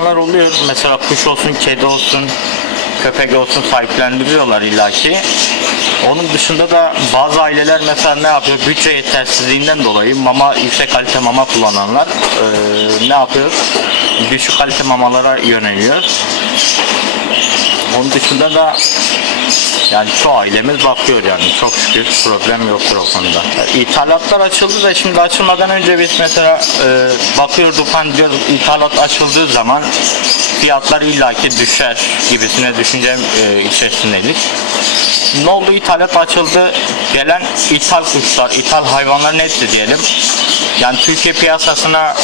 satanlar oluyor. Mesela kuş olsun, kedi olsun, köpek olsun sahiplendiriyorlar illaki. Onun dışında da bazı aileler mesela ne yapıyor? Bütçe yetersizliğinden dolayı mama yüksek kalite mama kullananlar eee, ne yapıyor? Düşük kalite mamalara yöneliyor. Onun dışında da yani çoğu ailemiz bakıyor yani çok şükür problem yoktur o konuda. İthalatlar açıldı da şimdi açılmadan önce biz mesela e, bakıyorduk hani diyoruz, ithalat açıldığı zaman fiyatlar illaki düşer gibisine düşünce e, içerisindeydik. Ne oldu ithalat açıldı gelen ithal kuşlar, ithal hayvanların hepsi diyelim. Yani Türkiye piyasasına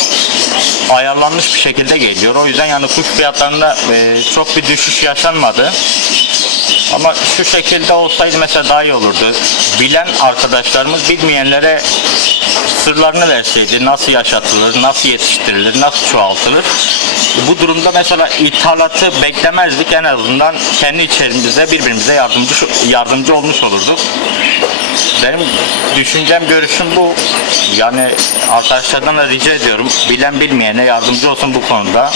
ayarlanmış bir şekilde geliyor. O yüzden yani kuş fiyatlarında e, çok bir düşüş yaşanmadı. Ama şu şekilde olsaydı mesela daha iyi olurdu. Bilen arkadaşlarımız bilmeyenlere sırlarını verseydi nasıl yaşatılır, nasıl yetiştirilir, nasıl çoğaltılır. Bu durumda mesela ithalatı beklemezdik en azından kendi içerimizde birbirimize yardımcı yardımcı olmuş olurduk. Benim düşüncem, görüşüm bu. Yani arkadaşlardan da rica ediyorum. Bilen bilmeyene yardımcı olsun bu konuda.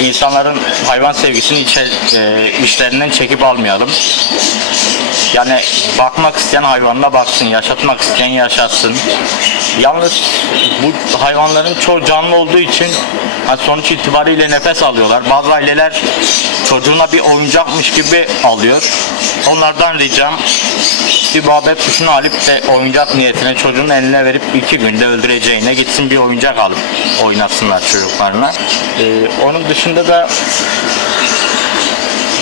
İnsanların hayvan sevgisini içe, e, işlerinden çekip almayalım. Yani bakmak isteyen hayvanına baksın, yaşatmak isteyen yaşatsın. Yalnız bu hayvanların çoğu canlı olduğu için hani sonuç itibariyle nefes alıyorlar. Bazı aileler çocuğuna bir oyuncakmış gibi alıyor. Onlardan ricam bir babet kuşunu alıp de oyuncak niyetine çocuğun eline verip iki günde öldüreceğine gitsin bir oyuncak alıp oynatsınlar çocuklarına. Ee, onun dışında da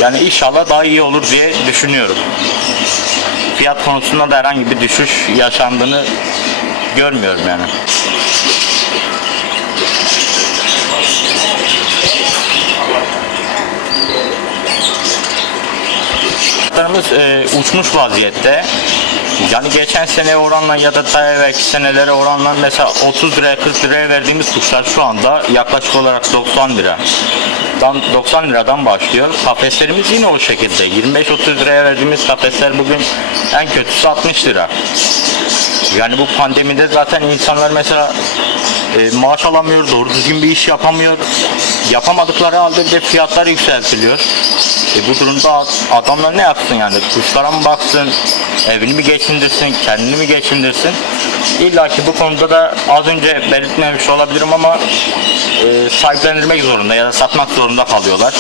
yani inşallah daha iyi olur diye düşünüyorum. Fiyat konusunda da herhangi bir düşüş yaşandığını görmüyorum yani. Fiyatlarımız e, uçmuş vaziyette. Yani geçen sene oranla ya da daha evvelki senelere oranla mesela 30 liraya 40 liraya verdiğimiz kuşlar şu anda yaklaşık olarak 90 lira. Dan 90 liradan başlıyor. Kafeslerimiz yine o şekilde. 25-30 liraya verdiğimiz kafesler bugün en kötüsü 60 lira. Yani bu pandemide zaten insanlar mesela e, maaş alamıyor, doğru düzgün bir iş yapamıyor. Yapamadıkları halde de fiyatlar yükseltiliyor. E, bu durumda adamlar ne yapsın yani? Kuşlara mı baksın, evini mi geçindirsin, kendini mi geçindirsin? İlla ki bu konuda da az önce belirtmemiş olabilirim ama e, sahiplendirmek zorunda ya da satmak zorunda kalıyorlar.